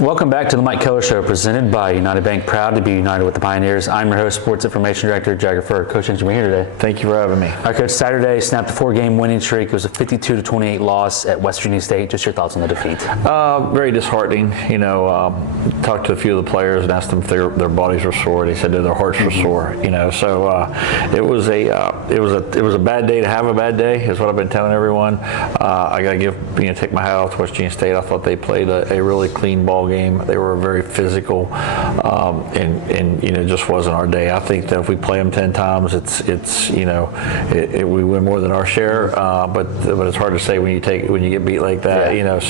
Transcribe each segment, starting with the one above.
Welcome back to the Mike Kellar Show, presented by United Bank. Proud to be united with the Pioneers. I'm your host, Sports Information Director, Jagger Furr. Coach, thanks for being here today. Thank you for having me. All right, Coach, Saturday snapped a 4-game winning streak. It was a 52-28 loss at West Virginia State. Just your thoughts on the defeat? Very disheartening. Talked to a few of the players and asked them if their bodies were sore. They said that their hearts were sore. So it was a bad day to have a bad day, is what I've been telling everyone. I got to take my hat off to West Virginia State. I thought they played a really clean ball game. They were very physical, and it just wasn't our day. I think that if we play them 10 times, we win more than our share. But it's hard to say when you get beat like that. Yeah. It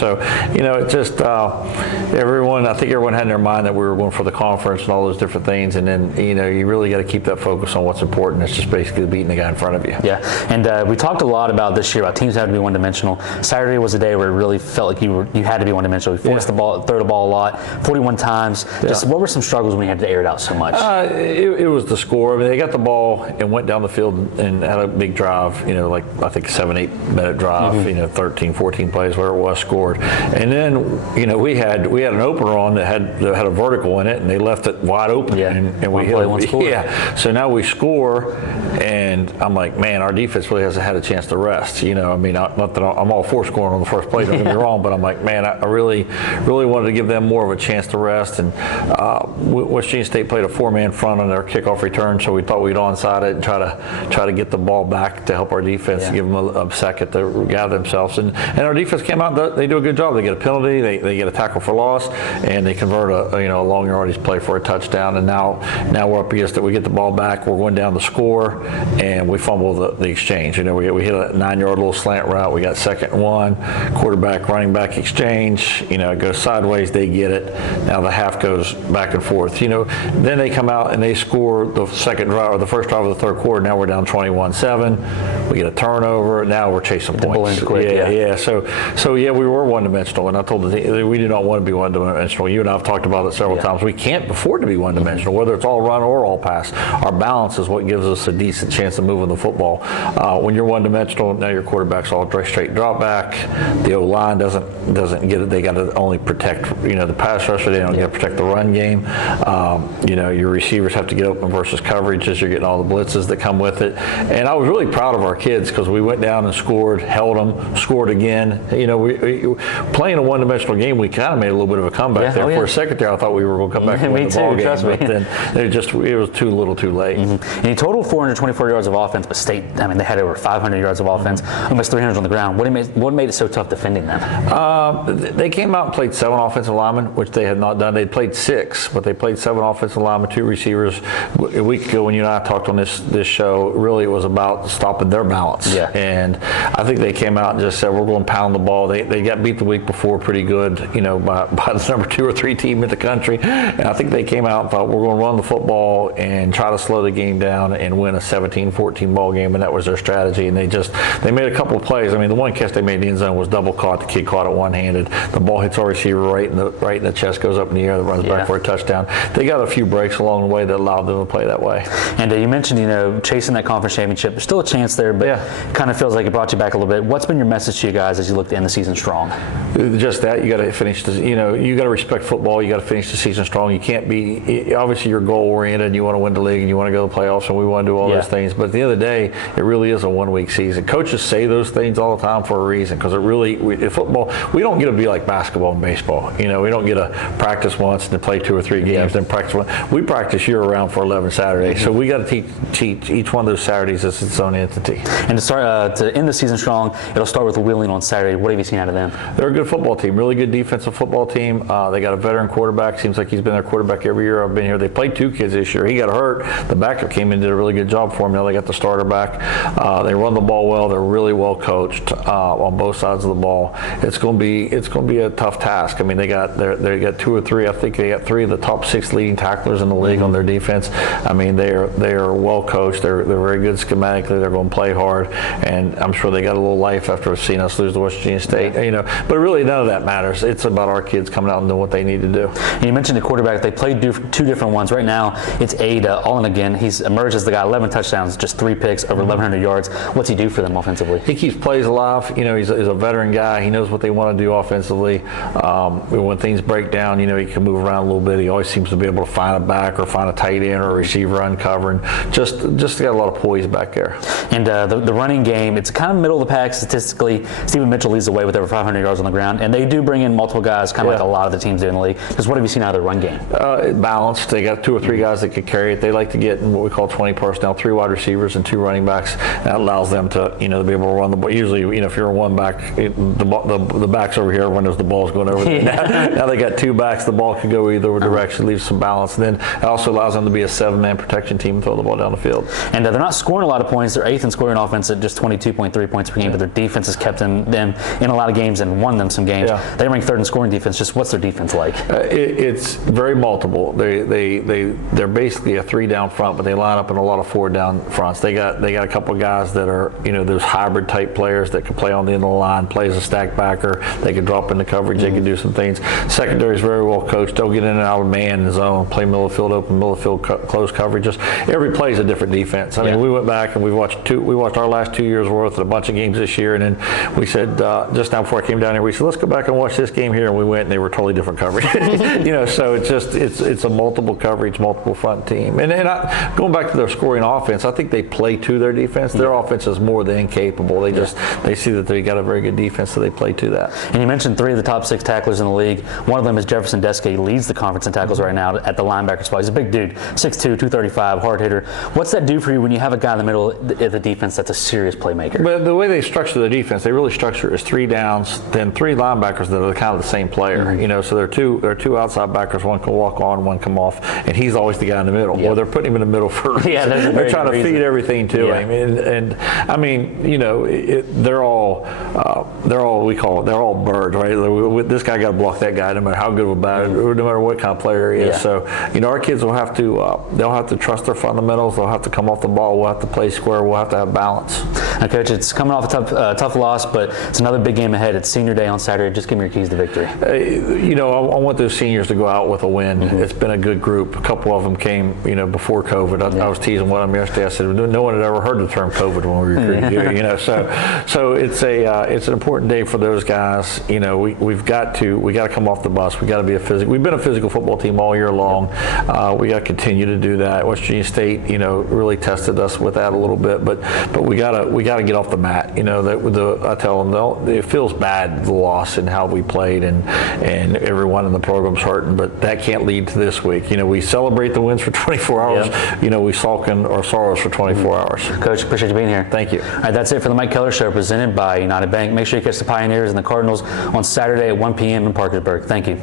just I think everyone had in their mind that we were going for the conference and all those different things, and then you really got to keep that focus on what's important. It's just basically beating the guy in front of you. Yeah, and we talked a lot about this year about teams having to be one-dimensional. Saturday was a day where it really felt like you had to be one-dimensional. You forced the ball, throw the ball a lot, 41 times. Just what were some struggles when you had to air it out so much? It was the score. I mean, they got the ball and went down the field and had a big drive, like I think 7-8 minute drive, 13, 14 plays, whatever it was, scored. And then, we had an opener on that had a vertical in it, and they left it wide open. Yeah. And we hit it. Yeah. So now we score, and I'm like, man, our defense really hasn't had a chance to rest. Not that I'm all for scoring on the first play, don't get me wrong, but I'm like, man, I really wanted to give them more of a chance to rest. And West Virginia State played a 4-man front on their kickoff return, so we thought we'd onside it and try to get the ball back to help our defense, give them a second to gather themselves. And our defense came out, they do a good job. They get a penalty, they get a tackle for loss, and they convert a long yardage play for a touchdown. And now we're up against it. We get the ball back, we're going down the score, and we fumble the exchange. We hit a 9-yard little slant route. We got 2nd and 1, quarterback, running back exchange. It goes sideways, they get it. Now the half goes back and forth. Then they come out and they score the second drive or the first drive of the third quarter. Now we're down 21-7. We get a turnover. Now we're chasing points. Yeah. So we were one-dimensional, and I told the team we do not want to be one-dimensional. You and I have talked about it several times. We can't afford to be one-dimensional, whether it's all run or all pass. Our balance is what gives us a decent chance of moving the football. When you're one-dimensional, now your quarterback's all straight drop back. The O-line doesn't get it. They got to only protect the pass rusher. They don't get to protect the run game. Your receivers have to get open versus coverage as you're getting all the blitzes that come with it. And I was really proud of our kids because we went down and scored, held them, scored again. We playing a one-dimensional game, we kind of made a little bit of a comeback there. For a second there, I thought we were going to come back and win the ball game, but then it was too little too late. And he totaled 424 yards of offense, but State, they had over 500 yards of offense, almost 300 on the ground. What made it so tough defending them? They came out and played 7 offensive linemen, which they had not done. They'd played 6, but they played 7 offensive linemen, 2 receivers. A week ago when you and I talked on this show, really it was about stopping their balance. Yeah. And I think they came out and just said, we're going to pound the ball. They got beat the week before pretty good, by the number 2 or 3 team in the country. And I think they came out and thought, we're going to run the football and try to slow the game down and win a 17-14 ball game, and that was their strategy. And they made a couple of plays. The one catch they made in the end zone was double caught. The kid caught it one-handed. The ball hits our receiver right in the chest, goes up in the air, that runs back for a touchdown. They got a few breaks along the way that allowed them to play that way. And you mentioned, chasing that conference championship. There's still a chance there, but it kind of feels like it brought you back a little bit. What's been your message to you guys as you look to end the season strong? Just that, you got to finish you got to respect football. You got to finish the season strong. You can't be, obviously you're goal oriented, you want to win the league and you want to go to the playoffs and we want to do all those things, but at the end of the day, it really is a 1-week season. Coaches say those things all the time for a reason, because in football, we don't get to be like basketball and baseball. We don't get to practice once and then play 2 or 3 games, then practice one. We practice year round for 11 Saturdays, so we got to teach each one of those Saturdays as its own entity. And to start to end the season strong, it'll start with Wheeling on Saturday. What have you seen out of them? They're a good football team, really good defensive football team. They got a veteran quarterback. Seems like he's been their quarterback every year I've been here. They played 2 kids this year. He got hurt. The backup came in and did a really good job for him. Now they got the starter back. They run the ball well. They're really well coached on both sides of the ball. It's going to be a tough task. They got 2 or 3. I think they got 3 of the top 6 leading tacklers in the league on their defense. They are well coached. They're very good schematically. They're going to play hard, and I'm sure they got a little life after seeing us lose to West Virginia State. But really none of that matters. It's about our kids coming out and doing what they need to do. And you mentioned the quarterback. They played 2 different ones. Right now, it's Ada Allen again. He's emerged as the guy. 11 touchdowns, just 3 picks, over 1,100 yards. What's he do for them offensively? He keeps plays alive. He's a veteran guy. He knows what they want to do offensively. We went things break down, he can move around a little bit. He always seems to be able to find a back or find a tight end or a receiver uncovering. Just got a lot of poise back there. And the running game, it's kind of middle of the pack statistically. Stephen Mitchell leads the way with over 500 yards on the ground, and they do bring in multiple guys, kind of like a lot of the teams do in the league. Because what have you seen out of the run game? Balanced. They got 2 or 3 guys that can carry it. They like to get in what we call 20 personnel, 3 wide receivers and 2 running backs. That allows them to, to be able to run the ball. Usually, if you're a one back, the back's over here. Everyone knows the ball's going over there. Now they got 2 backs. The ball can go either direction, leaves some balance. And then it also allows them to be a 7-man protection team and throw the ball down the field. And they're not scoring a lot of points. They're 8th in scoring offense at just 22.3 points per game, but their defense has kept them in a lot of games and won them some games. Yeah. They rank 3rd in scoring defense. Just what's their defense like? It's very multiple. They're basically a 3 down front, but they line up in a lot of 4 down fronts. They got a couple of guys that are those hybrid type players that can play on the end of the line, play as a stack backer. They can drop into coverage. They can do some things. Secondary is very well coached. They'll get in and out of man and zone, play middle of field open, middle of field close coverage. Just every play is a different defense. I mean, we went back and we watched our last 2 years worth of a bunch of games this year, and then we said just now before I came down here, we said let's go back and watch this game here, and we went and they were totally different coverage. So it's a multiple coverage, multiple front team. And going back to their scoring offense, I think they play to their defense. Their offense is more than capable. They see that they got a very good defense, so they play to that. And you mentioned 3 of the top 6 tacklers in the league. One of them is Jefferson Deske. He leads the conference in tackles right now at the linebacker spot. He's a big dude, 6'2", 235, hard hitter. What's that do for you when you have a guy in the middle of the defense that's a serious playmaker? But the way they structure the defense, they really structure it as 3 downs, then 3 linebackers that are kind of the same player. So there are two outside backers. One can walk on, one come off, and he's always the guy in the middle. Well, they're putting him in the middle first. They're trying to feed everything to him, and I mean, they're all they're all birds, right? This guy got to block that guy, no matter how good of a batter, no matter what kind of player he is. So our kids will have to they'll have to trust their fundamentals. They'll have to come off the ball. We'll have to play square. We'll have to have balance. Now, Coach, it's coming off a tough loss, but it's another big game ahead. It's senior day on Saturday. Just give me your keys to victory. I want those seniors to go out with a win. It's been a good group. A couple of them came, before COVID. I was teasing one of them yesterday. I said no one had ever heard the term COVID when we recruited you. So it's an important day for those guys. We've got to come off the bus. We got to be we've been a physical football team all year long. We got to continue to do that. West Virginia State, really tested us with that a little bit, but we got to get off the mat. I tell them it feels bad, the loss and how we played, and everyone in the program's hurting, but that can't lead to this week. We celebrate the wins for 24 hours. We sulk in our sorrows for 24 hours. Coach, appreciate you being here. Thank you. All right, that's it for the Mike Kellar Show, presented by United Bank. Make sure you catch the Pioneers and the Cardinals on Saturday at 1 p.m. in Parkersburg. Thank you.